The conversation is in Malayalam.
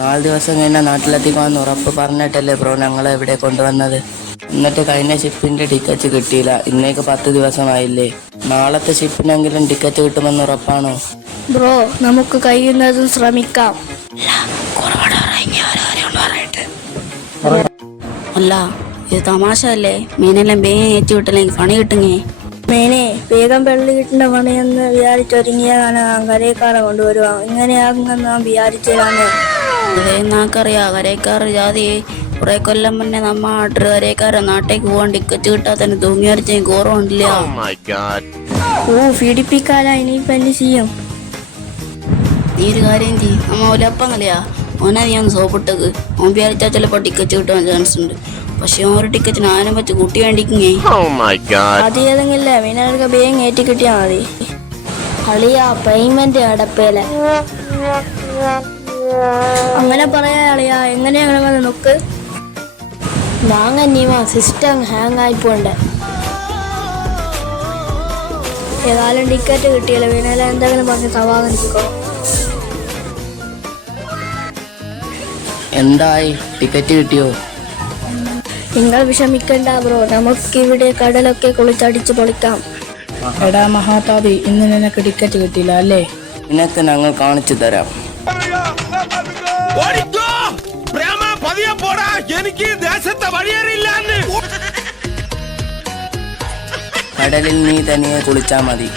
4 ദിവസം കഴിഞ്ഞാൽ നാട്ടിലെത്തിക്കാമെന്ന് ഉറപ്പ് പറഞ്ഞിട്ടല്ലേ ബ്രോ ഞങ്ങളെ ഇവിടെ കൊണ്ടുവന്നത്. എന്നിട്ട് കഴിഞ്ഞ ഷിപ്പിന്റെ ടിക്കറ്റ് കിട്ടിയില്ല. ഇന്നേക്ക് 10 ദിവസമായില്ലേ. നാളത്തെ ഷിപ്പിനെങ്കിലും ടിക്കറ്റ് കിട്ടുമെന്ന് ഉറപ്പാണോ? ബ്രോ, നമുക്ക് കഴിയുന്നതും ശ്രമിക്കാം. അല്ല, ഇത് തമാശ അല്ലേ? മീനെല്ലാം വേഗം ഏറ്റി വിട്ടില്ലെങ്കിൽ പണി കിട്ടുങ്ങേ. മേനെ, വേഗം വെള്ളി കിട്ടുന്ന പണിയെന്ന് വിചാരിച്ചൊരുങ്ങിയാണ് കരയക്കാരെ കൊണ്ടുവരുക. ഇങ്ങനെയാകുമെന്ന് നാം വിചാരിച്ചതാണ്. നാക്കറിയാ, കരയക്കാർ ജാതി കുറെ കൊല്ലം മുന്നേ നമ്മ നാട്ടിൽ കരയക്കാരെ നാട്ടേക്ക് പോകാൻ ടിക്കറ്റ് കിട്ടാത്തന്നെ തൂങ്ങി വരച്ച ഓർമ്മയില്ല. പീഡിപ്പിക്കാല. ഇനിയിപ്പോ എന്ത് ചെയ്യും? നീ ഒരു കാര്യം ചെയ്യും, നമ്മ ഒലപ്പം കളിയാ. ഓനാ നീ ഒന്ന് സോപ്പിട്ടക്ക്. ഓൻ വിചാരിച്ചാൽ ചിലപ്പോൾ ടിക്കറ്റ് കിട്ടാൻ ചാൻസ് ഉണ്ട്. പക്ഷെ ഒരു ടിക്കറ്റിന് ആരും വെച്ച് കൂട്ടി വേണ്ടിക്കേ. അത് ഏതെങ്കില മീനൊക്കെ വേഗം ഏറ്റി കിട്ടിയാ മതി. അളിയാ, പേയ്മെന്റ് അടപ്പേല. അങ്ങനെ പറയാ അളിയാ. എങ്ങനെയാണ് നോക്ക്. വാങ്ങന്നീമാ, സിസ്റ്റം ഹാങ് ആയിപ്പോണ്ട്. ഏതായാലും ടിക്കറ്റ് കിട്ടിയല്ലോ. വീണാല എന്തെങ്കിലും പറഞ്ഞ് സമാധാനിപ്പിക്കോ. എന്തായി, ടിക്കറ്റ് കിട്ടിയോ? നിങ്ങൾ വിഷമിക്കണ്ട ബ്രോ, നമുക്കിവിടെ കടലൊക്കെ കുളിച്ചടിച്ച് പൊളിക്കാം. എടാ മഹാതാബി, ഇന്ന് നിനക്ക് ടിക്കറ്റ് കിട്ടിയില്ല അല്ലേ? നിനക്ക് ഞങ്ങൾ കാണിച്ചു തരാം. കടലിൽ നീ തനിയെ കുളിച്ചാ മതി.